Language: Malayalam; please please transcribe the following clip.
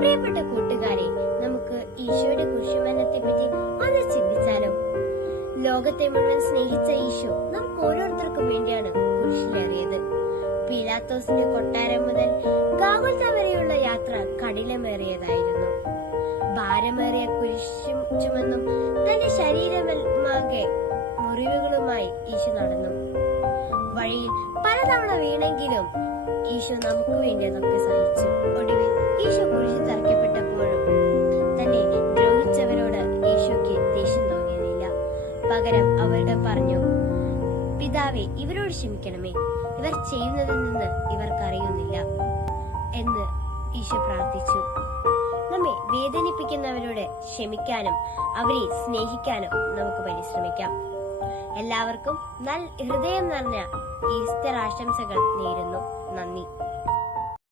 പ്രിയപ്പെട്ട കൂട്ടുകാരെ, നമുക്ക് ഈശോയുടെ കുരിശുമരണത്തെ പറ്റി ഒന്ന് ചിന്തിച്ചാലോ? ലോകത്തെ മുഴുവൻ സ്നേഹിച്ച ഈശോ നമുക്ക് ഓരോരുത്തർക്കും വേണ്ടിയാണ് കുരിശിലേറിയത്. പീലാത്തോസിന്റെ കൊട്ടാരം മുതൽ ഗാഗുൽത്ത വരെയുള്ള യാത്ര കഠിനമേറിയതായിരുന്നു. ഭാരമേറിയ കുരിശും ചുമന്നും തന്റെ ശരീരമാകെ മുറിവുകളുമായി ഈശോ നടന്നു. വഴിയിൽ പലതവണ വീണെങ്കിലും ഈശോ നമുക്ക് വേണ്ടി അതൊക്കെ സഹിച്ചു. ഒടുവിൽ ഈശോ കുരിശിൽ തറയ്ക്കപ്പെട്ടപ്പോഴും തന്നെ ദ്രോഹിച്ചവരോട് ഈശോയ്ക്ക് ദേഷ്യം തോന്നിയതില്ല. പകരം അവരോട് പറഞ്ഞു, പിതാവേ, ഇവരോട് ക്ഷമിക്കണമേ, ഇവർ ചെയ്യുന്നതിൽ നിന്ന് ഇവർക്കറിയുന്നില്ല എന്ന് ഈശോ പ്രാർത്ഥിച്ചു. നമ്മെ വേദനിപ്പിക്കുന്നവരോട് ക്ഷമിക്കാനും അവരെ സ്നേഹിക്കാനും നമുക്ക് പരിശ്രമിക്കാം. എല്ലാവർക്കും ഹൃദയം നിറഞ്ഞ ഈസ്റ്റർ ആശംസകൾ നേരുന്നു. നന്ദി.